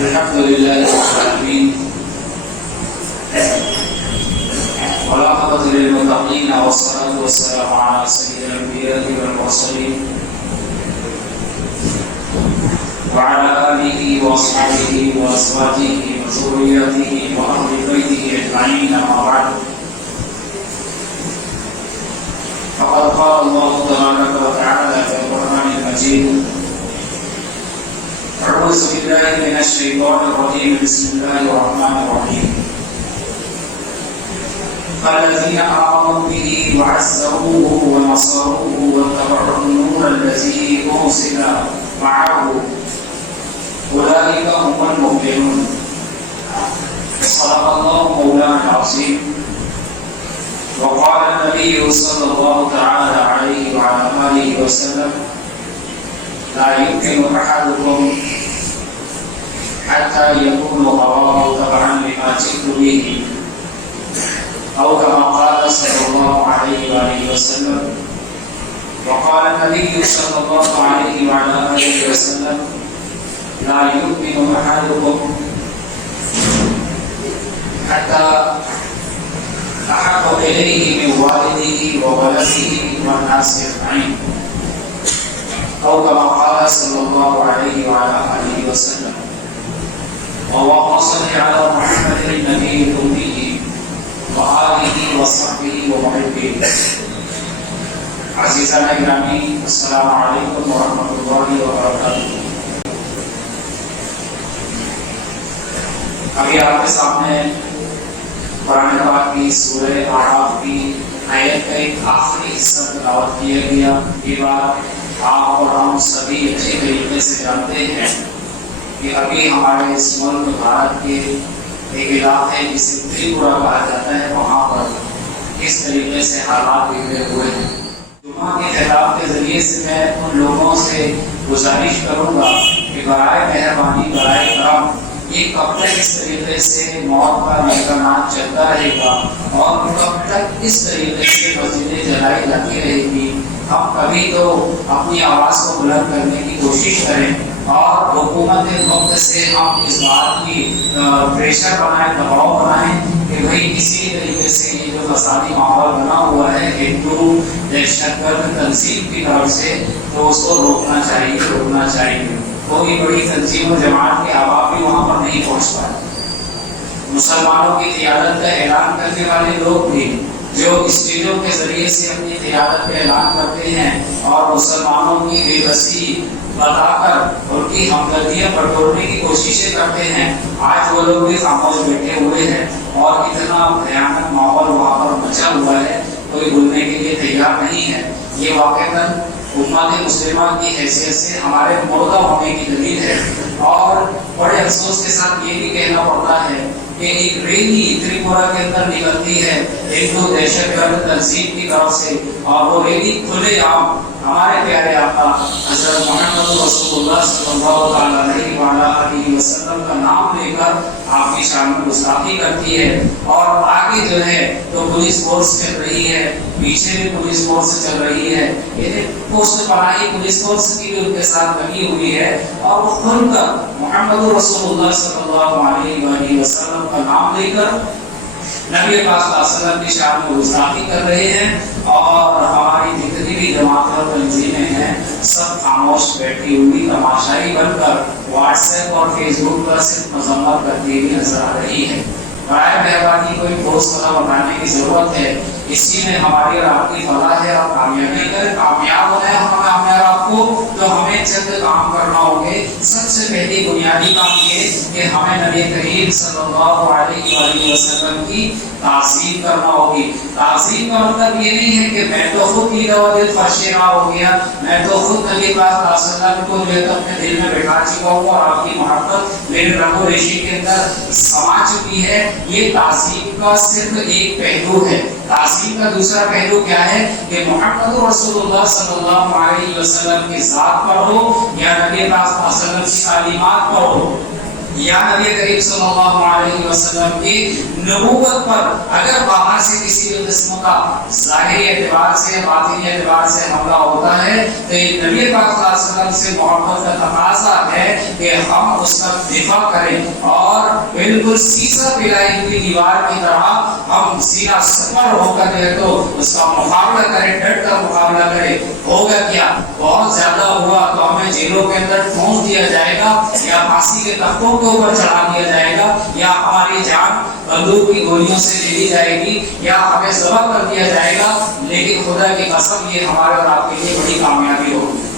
الحمد لله رب العالمين والعاقبة للمتقين والصلاة والسلام على سيد الأنبياء والمرسلين وعلى آله وأصحابه وأزواجه وذريته وأهل بيته أجمعين أما بعد فقد قال الله تبارك وتعالى في القرآن المجيد أعوذ بالله من الشيطان الرجيم بسم الله الرحمن الرحيم فالذين آمنوا به وعزروه ونصروه واتبعوا النور الذي أرسل معه أولئك هم المفلحون. صدق الله مولانا العظيم. وقال النبي صلى الله تعالى عليه وعلى آله وسلم لا يمكن أحدكم حتى يكون هواه تبعا لما جئت به أو كما قال صلى الله عليه وآله وسلم. وقال النبي صلى الله عليه وعلى آله وسلم لا يؤمن أحدكم حتى أحب إليه من والده وولده والناس أجمعين أو كما قال صلى الله عليه وعلى آله وسلم. اللهم صل على محمد النبي الأمي وآله وصحبه ومحبه. عزیزان گرامی، السلام علیکم ورحمۃ اللہ وبرکاتہ. ابھی آپ کے سامنے قرآن پاک کی سورہ اعراف کی آیت کا ایک آخری حصہ تلاوت کیا گیا. یہ بات آپ اور ہم سبھی اچھے طریقے سے جانتے ہیں کہ ابھی ہمارے اس ملک بھارت کے ایک علاقے جسے تریپورہ کہا جاتا ہے، وہاں پر کس طریقے سے حالات بگڑے ہوئے ہیں. جمعہ کے خطاب کے ذریعے سے میں ان لوگوں سے گزارش کروں گا کہ برائے مہربانی، برائے کرم، یہ کب تک اس طریقے سے موت کا امکانات چلتا رہے گا اور کب تک اس طریقے سے مسجدیں جلائی جاتی رہے گی. ہم کبھی تو اپنی آواز کو بلند کرنے کی کوشش کریں اور حکومت وقت سے ہم اس بات کی پریشر بنائیں، دباؤ بنائیں کہ بھئی کسی طریقے سے یہ جو فسادی ماحول بنا ہوا ہے ہندو دہشت گرد تنظیم کی طرف سے، تو اس کو روکنا چاہیے. کوئی بڑی تنظیم و جماعت کے احباب بھی وہاں پر نہیں پہنچ پائے. مسلمانوں کی قیادت کا اعلان کرنے والے لوگ بھی جو اسٹیجوں کے ذریعے سے اپنی قیادت کا اعلان کرتے ہیں اور مسلمانوں کی بے بسی بتا کر ان کی ہمدردیاں بٹورنے کی کوششیں کرتے ہیں، آج وہ لوگ بھی خاموش بیٹھے ہوئے ہیں اور اتنا بھیانک ماحول وہاں پر مچا ہوا ہے، کوئی بولنے کے لیے تیار نہیں ہے. یہ واقعتاً امت مسلمہ کی حیثیت سے ہمارے مردہ ہونے کی دلیل ہے. اور بڑے افسوس کے ساتھ یہ بھی کہنا پڑتا ہے کہ ایک ریلی تریپورہ کے اندر نکلتی ہے ہندو دہشت گرد تنظیم کی طرف سے، اور وہ ریلی کھلے عام ہمارے پیارے آقا حضرت محمد رسول اللہ صلی اللہ علیہ وآلہ وسلم کا نام لے کر آپ کی شان میں گستاخی کرتی ہے. اور آگے جو ہے تو پولیس فورس چل رہی ہے، پیچھے بھی پولیس فورس چل رہی ہے، یہ پوسٹ پناہی پولیس فورس کی بھی ان کے ساتھ لگی ہوئی ہے، اور وہ کھل کر محمد رسول اللہ صلی اللہ علیہ وسلم کا نام لے کر نبی پاک صلی اللہ علیہ وسلم کی شان میں گستاخی کر رہے ہیں. اور ہماری جتنی بھی جماعتیں اور تنظیمیں ہیں سب خاموش بیٹھی ہوئی تماشائی بن کر واٹس ایپ اور فیس بک پر صرف مذمت کرتی ہوئی نظر آ رہی ہے. برائے مہربانی کوئی ٹھوس قدم اٹھانے کی ضرورت ہے. اسی میں ہماری اور آپ کی فلاح ہے اور کامیابی ہے. کامیاب ہونا ہے ہمیں آپ کو تو ہمیں چند کام کرنا ہوگے. سب سے پہلی بنیادی کام یہ کہ ہمیں نبی کریم صلی اللہ علیہ وسلم کی تعظیم کرنا ہوگی. تعظیم کا مطلب یہ نہیں ہے کہ میں تو خود عید و دل فرشینا ہو گیا، میں تو خود نبی پاک صلی اللہ علیہ وسلم کو جو ہے اپنے دل میں بٹھا چکا ہوں اور آپ کی محبت میرے رگ و ریشے کے اندر سما چکی ہے. یہ تعظیم کا صرف ایک پہلو ہے. تعظیم کا دوسرا پہلو کیا ہے کہ محمد رسول اللہ صلی اللہ علیہ وسلم کی ذات پر ہو یا نبی پاک صلی اللہ علیہ وسلم کی تعلیمات پر ہو، یا نبی کریم صلی اللہ علیہ وسلم کی نبوت پر اگر باہر سے کسی بھی قسم کا ظاہری اعتبار سے باطنی اعتبار سے حملہ ہوتا ہے تو یہ نبی پاک صلی اللہ علیہ وسلم سے محبت کا تقاضا ہے کہ ہم اس کا دفاع کریں اور بالکل سیسا پلائی ہوئی دیوار کی طرح ہم سینہ سپر ہو کر جو ہے تو اس کا مقابلہ کریں، ڈٹ کر مقابلہ کریں۔ ہوگا کیا؟ بہت زیادہ ہوا تو ہمیں جیلوں کے اندر ٹھونس دیا جائے گا یا پھانسی کے تختوں کے اوپر چڑھا دیا جائے گا یا ہماری جان بندوق کی گولیوں سے لے لی جائے گی یا ہمیں ذبح کر دیا جائے گا، لیکن خدا کی قسم یہ ہمارے اور آپ کے لیے بڑی کامیابی ہوگی۔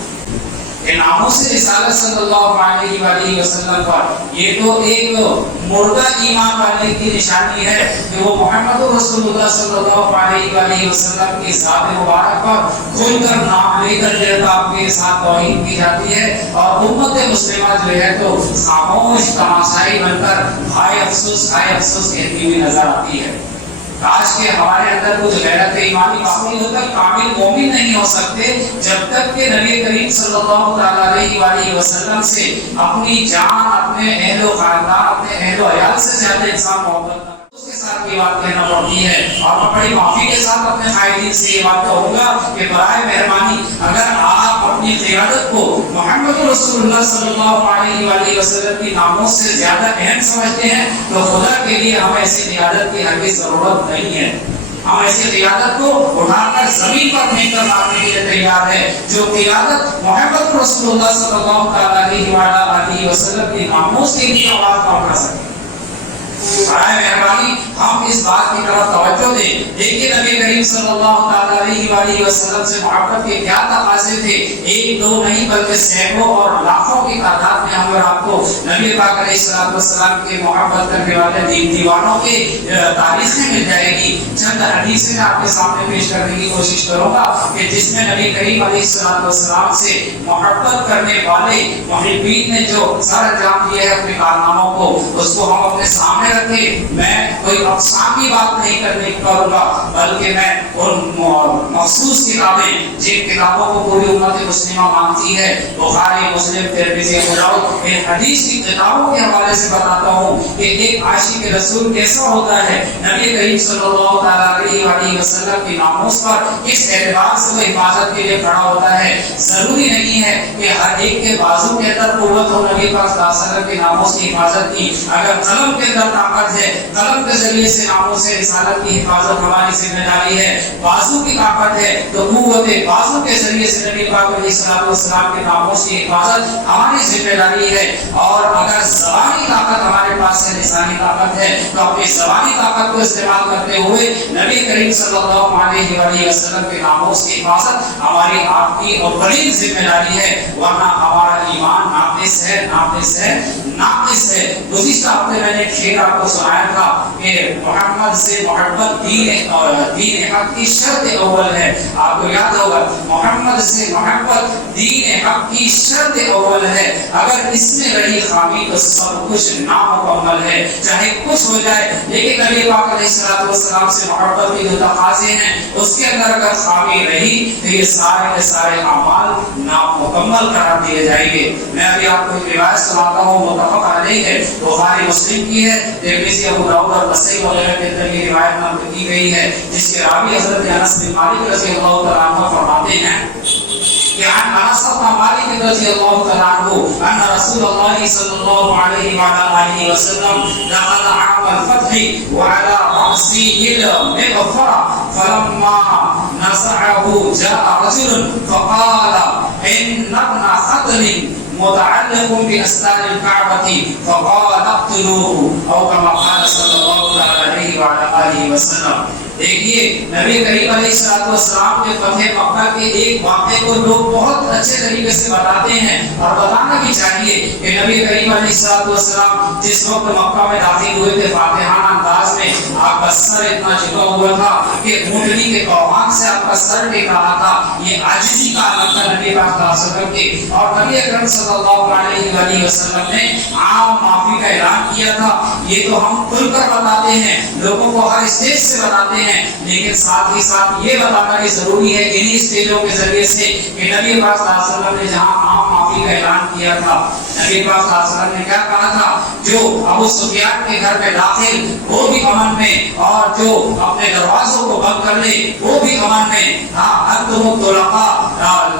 ناموس رسالت صلی اللہ علیہ وآلہ وسلم پر یہ تو ایک مردہ ایمان والے کی نشانی ہے کہ وہ محمد رسول اللہ صلی اللہ علیہ وآلہ وسلم کی ذات مبارک پر کھل کر نام لے کر جو آپ کے ساتھ توہین کی جاتی ہے اور امت مسلمہ جو ہے تو خاموش تماشائی بن کر ہائے افسوس کہتی ہوئی نظر آتی ہے۔ کاش کہ ہمارے اندر کچھ غیرت ایمانی باقی ہو کر کامل مومن نہیں ہو سکتے جب تک کہ نبی کریم صلی اللہ تعالیٰ علیہ وآلہ وسلم سے اپنی جان، اپنے اہل و خاندان، اپنے اہل و عیال سے زیادہ انسان محبت اس کے ساتھ یہ بات کہنا پڑتی ہے۔ اور میں بڑی معافی کے ساتھ اپنے قائدین سے یہ بات کہوں گا کہ برائے مہربانی اگر آپ اپنی قیادت کو محمد رسول اللہ صلی اللہ علیہ وآلہ وسلم کی ناموس سے زیادہ اہم سمجھتے ہیں تو خدا کے لیے ہمیں ایسی قیادت کی ہرگز ضرورت نہیں ہے۔ ہم ایسی قیادت کو اٹھا کر زمین پر پھینک کر مارنے کے لیے تیار ہے جو قیادت محمد رسول اللہ صلی اللہ علیہ وآلہ وسلم کی ناموس کے لیے آواز کام کر سکے۔ برائے مہربانی ہم اس بات کی طرف توجہ دیں۔ دیکھیے نبی کریم صلی اللہ علیہ وآلہ وسلم سے محبت کے کیا تقاضے تھے، ایک دو نہیں بلکہ سینکڑوں اور لاکھوں کی تعداد میں ہم اور آپ کو نبی پاک علیہ السلام کے محبت کرنے والے دیوانوں کے تاریخیں مل جائے گی۔ چند حدیثیں میں آپ کے سامنے پیش کرنے کی کوشش کروں گا کہ جس میں نبی کریم علیہ السلام سے محبت کرنے والے محبین نے جو سر انجام دیے ہیں اپنے کارناموں کو، اس کو ہم اپنے سامنے رکھے۔ میں کوئی اقسام کی بات نہیں کرنے کروں گا بلکہ میں ان مخصوص کتابیں جن کتابوں کو پوری امت مسلمہ مانتی ہے، بخاری، مسلم، ترمذی، ابو داؤد، ان حدیث کی کتابوں کے حوالے سے بتاتا ہوں کہ ایک عاشق رسول کیسا ہوتا ہے، نبی کریم صلی اللہ علیہ وآلہ وسلم کی ناموس پر کس اعتبار سے وہ حفاظت کے لیے کھڑا ہوتا ہے۔ ضروری نہیں ہے کہ ہر ایک کے بازو کے اندر قوت ہو نبی پاک صلی اللہ علیہ وسلم کی ناموس کی حفاظت کی، اگر قلم کے اندر طاقت ہے، قلم کے ذریعے سے ناموس رسالت کی حفاظت ہماری ذمہ داری ہے، بازو کی طاقت ہے تو قوت بازو کے ذریعے سے نبی پاک علیہ السلام کے ناموس کی حفاظت ہماری ذمہ داری ہے۔ اور اگر زبانی طاقت ہمارے پاس ہے، لسانی طاقت ہے، تو اپنی زبانی طاقت کو استعمال کرتے ہوئے نبی کریم صلی اللہ علیہ وآلہ وسلم کے ناموس کی حفاظت ہماری آپ کی اور بڑی ذمہ داری ہے، ورنہ ہمارا ایمان ناقص ہے۔ گزشتہ ہفتے میں نے شعر آپ کو سنایا تھا کہ محمد سے محبت دین حق کی شرط اول ہے۔ آپ کو یاد ہوگا محمد سے محبت دین حق کی شرط اول ہے، اگر اس میں رہی خامی تو سب کچھ نامکمل ہے۔ چاہے کچھ ہو جائے لیکن نبی پاک علیہ السلام سے محبت کے جو تقاضے ہیں اس کے اندر اگر خامی رہی تو یہ سارے کے سارے اعمال نامکمل قرار دیے جائیں گے۔ میں ابھی آپ کو ایک روایت سناتا ہوں، متفق علیہ ہے، بخاری مسلم کی ہے، ترمذی، ابو داؤد اور نسائی وغیرہ کے اندر یہ روایت نقل کی گئی ہے، جس کے راوی حضرت انس بن مالک رضی اللہ تعالیٰ عنہ فرماتے ہیں کہ عن انس بن مالک رضی اللہ تعالیٰ عنہ ان رسول اللہ صلی اللہ علیہ وآلہ وسلم دخل عام الفتح وعلى رأسه المغفرة فلما نزعه جاء رجل فقال إن ابن خطل متعلق بأستار الكعبة فقال اقتلوه أو كما قال صلى الله عليه وعلى آله وسلم۔ دیکھیے نبی کریم علیہ السلام کے فتح مکہ کے ایک واقعے کو لوگ بہت اچھے طریقے سے بتاتے ہیں اور بتانا بھی چاہیے کہ نبی کریم علیہ السلام جس وقت مکہ میں داخل ہوئے تھے فاتحانہ انداز میں آپ کا سر اتنا جھکا ہوا تھا کہ اونٹنی کے کوہان سے آپ کا سر ٹیک رہا تھا۔ یہ عاجزی کا علامت تھا نبی پاک صلی اللہ علیہ وسلم کی، اور نبی اکرم صلی اللہ علیہ وسلم نے عام معافی کا اعلان کیا تھا۔ یہ تو ہم کھل کر بتاتے ہیں، لوگوں کو ہر اسٹیج سے بتاتے ہیں، لیکن ساتھ ہی ساتھ یہ بتانا بھی ضروری ہے انہی اسٹیجوں کے ذریعے سے کہ نبی پاک صلی اللہ علیہ وسلم نے جہاں عام معافی معافی کا اعلان کیا تھا۔ نبی پاک صلی اللہ علیہ وسلم نے کیا کہا تھا؟ جو ابو سفیان کے گھر میں داخل وہ بھی امن میں، اور جو اپنے دروازوں کو بند کر لے وہ بھی امن میں۔ انتم الطلقاء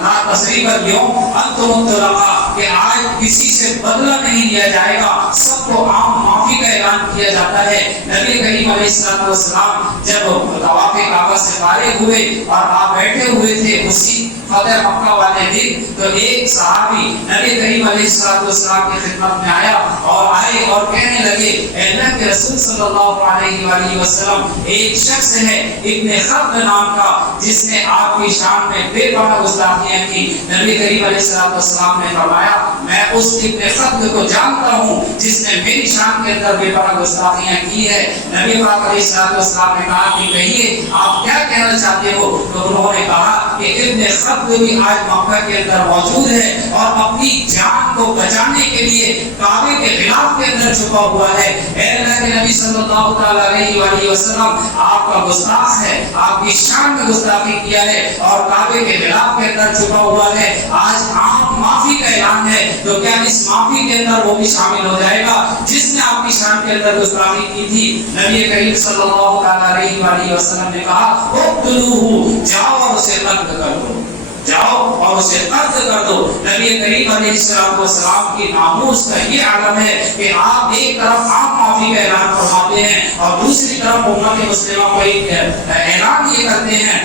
لا تثریب اليوم انتم الطلقاء، کہ آج کسی سے بدلہ نہیں لیا جائے گا، سب کو عام معافی کا اعلان کیا جاتا ہے۔ نبی کریم علیہ السلام جب طواف کعبہ سے فارغ ہوئے اور آپ بیٹھے ہوئے تھے اسی فتح مکہ والے دن، تو ایک صحابی نبی کریم علیہ السلام کی خدمت میں آیا اور کہنے لگے، اے اللہ کے رسول صلی اللہ علیہ وآلہ وسلم، ایک شخص ہے ابن خطب نام کا جس نے آپ کی شان میں بے پناہ گستاخیاں کی۔ نبی کریم علیہ السلام نے فرمایا، میں اس ابن خطب کو جانتا ہوں جس نے میری شان کے اندر بے پناہ گستاخیاں کی ہے۔ نبی پاک علیہ السلام نے کہا کہ کہیے آپ کیا کہنا چاہتے ہو؟ تو انہوں نے کہا کہ ابن خطب بھی آج مکہ کے اندر موجود ہے اور اپنی جان کو بچانے کے لیے کعبے کے غلاف کے اندر چھپا ہوا ہے۔ اے اللہ کے نبی صلی اللہ تعالی علیہ وآلہ وسلم، آپ کا گستاخ ہے، آپ کی شان میں گستاخی کیا ہے اور کعبے کے غلاف کے اندر چھپا ہوا ہے۔ آج عام معافی کا اعلان ہے، تو کیا اس معافی کے اندر وہ بھی شامل ہو جائے گا جس نے آپ کی شان کے اندر گستاخی کی تھی؟ نبی کریم صلی اللہ تعالی علیہ وآلہ وسلم نے کہا، اقتلوہ، جاؤ اور اسے قتل کر دو، جاؤ اور اسے قتل کر دو۔ نبی کریم علیہ السلام کی ناموس کا یہ عالم ہے کہ آپ ایک طرف عام معافی کا اعلان فرماتے ہیں اور دوسری طرف امت مسلمہ کو ایک اعلان یہ کرتے ہیں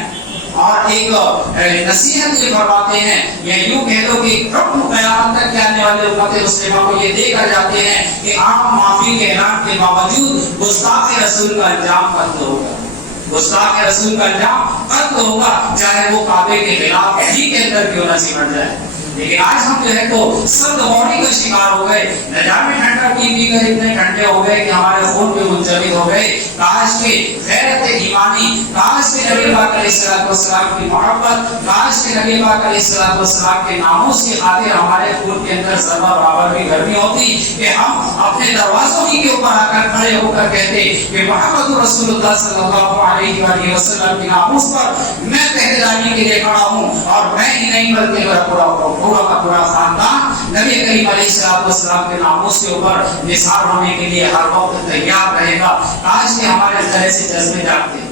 اور ایک نصیحت یہ فرماتے ہیں، یا یوں کہہ دو کہ حکم قیامت تک کے آنے والے امت مسلمہ کو یہ دے کر جاتے ہیں کہ عام معافی کے اعلان کے باوجود گستاخ رسول کا انجام قتل ہوگا، گستاخ رسول کا انجام قتل ہوگا، چاہے وہ کعبے کے خلاف ہی کے اندر کیوں نہ سمٹ جائے۔ لیکن آج ہم جو ہے تو سرد ہونے کا شکار ہو گئے، نہ جانے ٹھنڈا پی کر اتنے ٹھنڈے ہو گئے کہ ہمارے خون پہ منجمد ہو گئے۔ کاش کے غیرت ایمانی، کاش کے نبی پاک علیہ السلام کی محبت، کاش کے نبی پاک علیہ السلام کے ناموس کی خاطر ہمارے خون کے اندر ذرہ برابر بھی گرمی ہوتی کہ ہم اپنے دروازوں ہی کے اوپر آ کر کھڑے ہو کر کہتے کہ محمد رسول اللہ صلی اللہ علیہ وآلہ وسلم کی ناموس پر میں پہرےداری کے لیے کھڑا ہوں، اور میں ہی نہیں بلکہ میرا پورا کا پورا خاندان نبی کریم علیہ السلام کے ناموس کے اوپر نثار ہونے کے لیے ہر وقت تیار رہے گا۔ کاش کہ ہمارے طرح سے جذبے جاگتے۔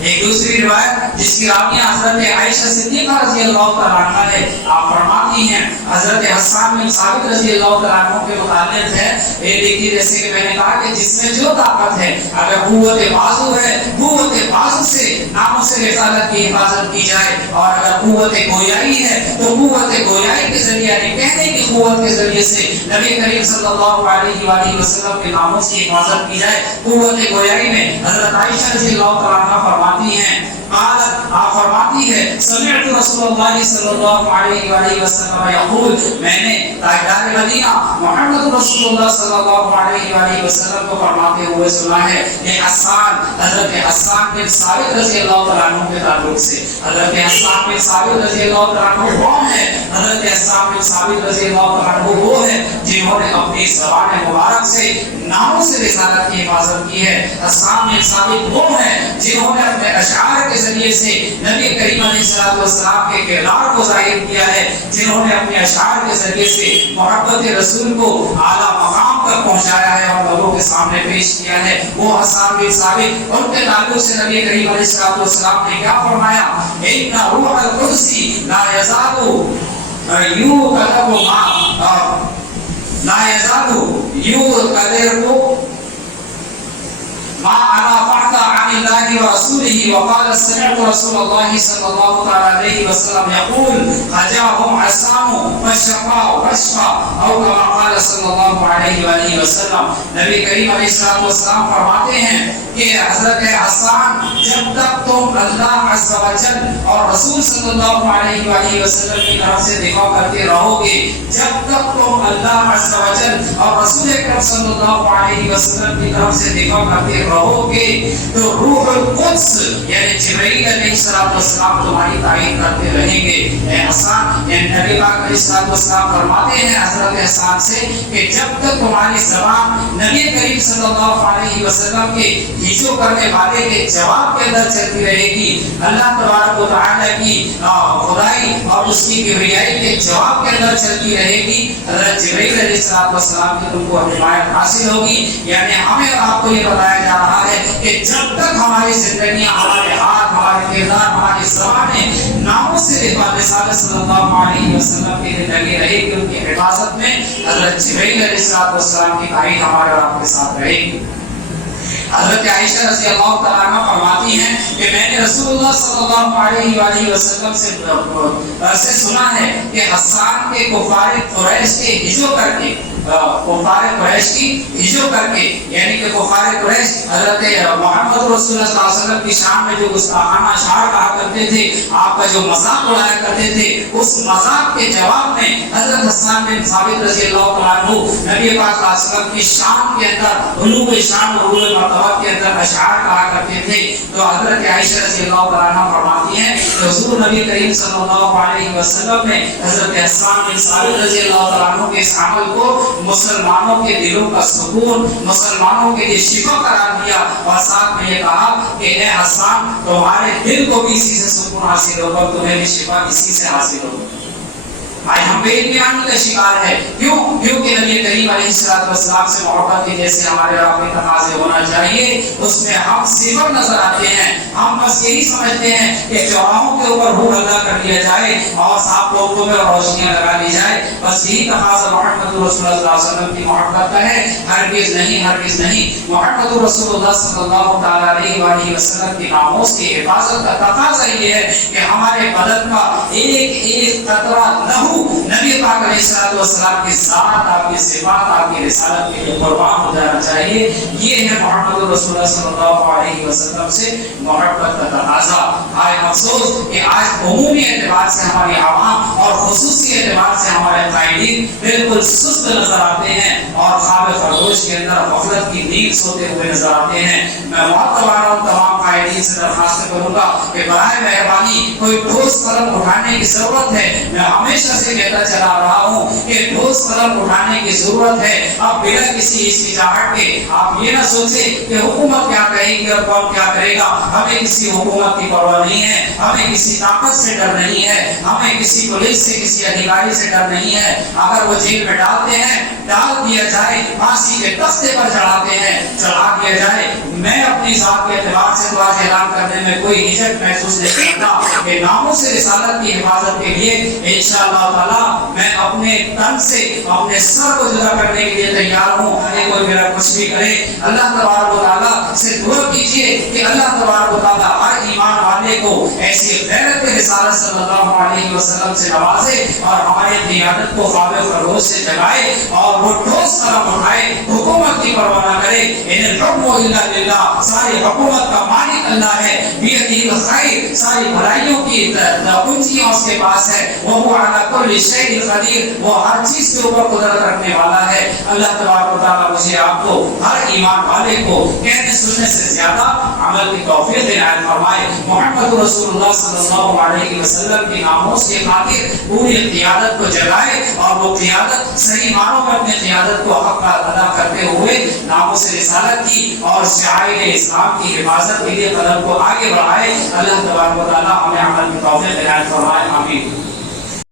ایک دوسری روایت جس کی راویہ حضرت عائشہ صدیقہ رضی اللہ تعالیٰ عنہ ہے، آپ فرماتی ہیں حضرت حسان بن ثابت رضی اللہ تعالیٰ عنہ کے متعلق ہے، یہ دیکھیے جیسے کہ میں نے کہا کہ جس میں جو طاقت ہے، اگر قوت بازو ہے، قوت بازو سے ناموس رسالت کی حفاظت کی جائے، اور اگر قوت گویائی ہے تو قوت گویائی کے ذریعے، یعنی کہنے کی قوت کے ذریعے سے نبی کریم صلی اللہ علیہ وآلہ وسلم کے ناموس کی حفاظت کی جائے۔ قوت گویائی میں حضرت عائشہ رضی اللہ تعالیٰ عنہ فرماتی ہیں، قالت، آپ فرماتی ہے، سمعت رسول اللہ صلی اللہ علیہ وآلہ وسلم یقول، میں نے تاجدار مدینہ محمد رسول اللہ صلی اللہ علیہ وآلہ وسلم کو فرماتے ہوئے سنا ہے۔ یہ حسان، حضرت حسان بن ثابت رضی اللہ تعالیٰ عنہ کے تعلق سے، حضرت حسان بن ثابت رضی اللہ تعالیٰ عنہ کون ہے؟ حضرت حسان بن ثابت رضی اللہ تعالیٰ عنہ وہ ہے جنہوں نے اپنی زبان مبارک سے ناموس رسالت کی حفاظت کی ہے۔ حسان بن ثابت وہ ہے جنہوں نے اپنے اشعار کے ذریعے سے نبی کریم علیہ السلام کے کردار کو ظاہر کیا ہے، جنہوں نے اپنے اشعار کے ذریعے سے محبت رسول کو اعلیٰ مقام تک پہنچایا ہے اور لوگوں کے سامنے پیش کیا ہے۔ وہ حسان بن ثابت، ان کے تعلق سے نبی کریم علیہ السلام نے کیا فرمایا؟ ان روح القدس لا یزال یوقظ لا یزال یوقظ ما انا فعت عن الله ورسوله وقال سمعت رسول الله صلى الله عليه وسلم يقول خجاهم عصام فشفا وشفا او كما قال صلی اللہ علیہ وآلہ وسلم۔ نبی کریم علیہ السلام فرماتے ہیں کہ حضرت حسان، جب تک تم اللہ عز و جل اور رسول صلی اللہ علیہ وآلہ وسلم کی طرف سے دفاع کرتے رہو گے، جب تک تم اللہ عز و جل اور رسول اکرم اکرم صلی اللہ علیہ وسلم کی طرف سے دفاع کرتے رہو گے تو روح القدس یعنی جبرائیل علیہ السلام تمہاری تعین کرتے رہیں گے. اے حسان، یعنی نبی پاک علیہ السلام فرماتے ہیں حضرت حسان سے کہ جب تک تمہاری زبان نبی کریم صلی اللہ علیہ وسلم کے ہجو کرنے والے کے جواب کے اندر چلتی رہے گی، اللہ تبارک و تعالیٰ کی خدائی اور اس کی کبریائی کے جواب کے اندر چلتی رہے گی، حضرت جبرائیل علیہ السلام کی تم کو حمایت حاصل ہوگی. یعنی ہمیں آپ کو یہ بتایا جا رہا ہے کہ جب تک ہماری زندگیاں، ہمارے ہاتھ، ہمارے کردار، ہماری زبانیں ناموں سے رسالت صلی اللہ علیہ وسلم کی زندگی رہے گی، ان کی حفاظت میں حضرت جبرائیل علیہ السلام کی تعین ہمارے اور آپ کے ساتھ رہے گی. حضرت عائشہ رضی اللہ تعالیٰ عنہ فرماتی ہیں کہ میں نے رسول اللہ صلی اللہ علیہ وآلہ وسلم سے سنا ہے کہ حسان کے کفار قریش کے ہجو کر کے، کفار قریش کی ہجو کر کے، یعنی کہ کفار قریش حضرت محمد رسول اللہ صلی اللہ علیہ وسلم کی شان میں جو گستاخانہ اشعار کہا کرتے تھے، آپ کا جو مذاق اڑایا کرتے تھے، اس مذاق کے جواب میں حضرت حسان بن ثابت رضی اللہ تعالیٰ عنہ نبی پاک صلی اللہ علیہ وسلم کی شان کے اندر، علو شان اور علو مرتبہ کے اندر اشعار کہا کرتے تھے. تو حضرت عائشہ رضی اللہ تعالیٰ عنہ فرماتی ہیں حضور نبی کریم صلی اللہ علیہ وسلم نے حضرت حسان بن ثابت رضی اللہ تعالیٰ عنہ کے اس عمل کو مسلمانوں کے دلوں کا سکون، مسلمانوں کے لیے شفا قرار دیا، اور ساتھ میں یہ کہا کہ اے حسان، تمہارے دل کو بھی اسی سے سکون حاصل ہوگا، تمہیں بھی شفا اسی سے حاصل ہوگا. آج ہم بے اطمینانی کا شکار ہے. کیونکہ نبی کریم علیہ السلام سے محبت کے جیسے ہمارے آپ کے تقاضے ہونا چاہیے، اس میں ہم صفر نظر آتے ہیں. ہم بس یہی سمجھتے ہیں کہ چوراہوں کے اوپر روح ادا کر دیا جائے اور صاحب لوگوں میں روشنیاں لگا دی جائے، بس یہی تقاضا محمد رسول اللہ صلی اللہ علیہ وسلم کی محبت کا ہے. ہرگز نہیں، ہرگز نہیں. محمد رسول اللہ صلی اللہ تعالیٰ علیہ وآلہ وسلم کی ناموس کی حفاظت کا تقاضا یہ ہے کہ ہمارے بدن کا ایک ایک قطرہ لہو نبی پاک علیہ السلام کی ذات، آپ کی صفات، آپ کی رسالت کے لیے قربان ہو جانا چاہیے. یہ ہے محمد رسول اللہ صلی اللہ علیہ وسلم سے محبت کا تقاضا. آج افسوس کہ آج عمومی اعتبار سے ہماری عوام اور خصوصی اعتبار سے ہمارے قائدین بالکل سست نظر آتے ہیں اور خواب خرگوش کے اندر غفلت کی نیند سوتے ہوئے نظر آتے ہیں. میں معتبرانہ تمام قائدین سے درخواست کروں گا کہ برائے مہربانی کوئی ٹھوس قدم اٹھانے کی ضرورت ہے. میں ہمیشہ سے کہتا چلا رہا ہوں کہ ٹھوس قدم اٹھانے کی ضرورت ہے. اب بنا کسی ہچکچاہٹ کے آپ یہ نہ سوچیں کہ حکومت کیا کہے گی اور کون کیا کرے گا. ہمیں کسی حکومت کی پرواہ نہیں ہے، ہمیں کسی طاقت سے ڈر نہیں ہے، ہمیں کسی پولیس سے، کسی ادھیکاری سے ڈر نہیں ہے. اگر وہ جیل میں ڈالتے ہیں ڈال دیا جائے، پھانسی کے تختے پر چڑھاتے ہیں چڑھا دیا جائے. میں اپنی ذات کے اعتبار سے تو آج اعلان کرنے میں کوئی ہچک محسوس نہیں کرتا کہ ناموں سے رسالت کی حفاظت کے لیے انشاءاللہ تعالی میں اپنے تن سے، اپنے سر کو جدا کرنے کے لیے تیار ہوں. کوئی میرا کچھ بھی کرے، اللہ تبارک و تعالیٰ سے دعا کیجیے کہ اللہ تبارک و تعالیٰ ہر ایمان والے کو ایسی غیرت رسالت صلی اللہ علیہ وسلم سے نوازے اور ہماری قیادت کو خواب خرگوش سے جگائے اور وہ ٹھوس قدم اٹھائے، حکومت کی پرواہ نہ کرے. ان الحکم الا للہ، ساری حکومت کا مالک اللہ ہے. بیدہ الخیر، ساری بھلائیوں کی کنجیاں اس کے پاس ہے. وہ علی کل شیء قدیر، وہ ہر چیز کے اوپر قدرت رکھنے والا ہے. اللہ تبارک و تعالیٰ مجھے آپ کو، ہر ایمان والے کو کہنے سننے سے زیادہ عمل کی توفیق عنایت فرمائے. محمد رسول اللہ صلی اللہ علیہ وسلم کی ناموس کی خاطر پوری قیادت کو جگائے اور وہ قیادت صحیح معنوں میں اپنی قیادت کو حق ادا کرتے ہوئے ناموس رسالت کی اور شعائر اسلام کی حفاظت کے لیے قدم کو آگے بڑھائے. اللہ تبارک و تعالیٰ ہمیں عمل کی توفیق عنایت فرمائے. آمین.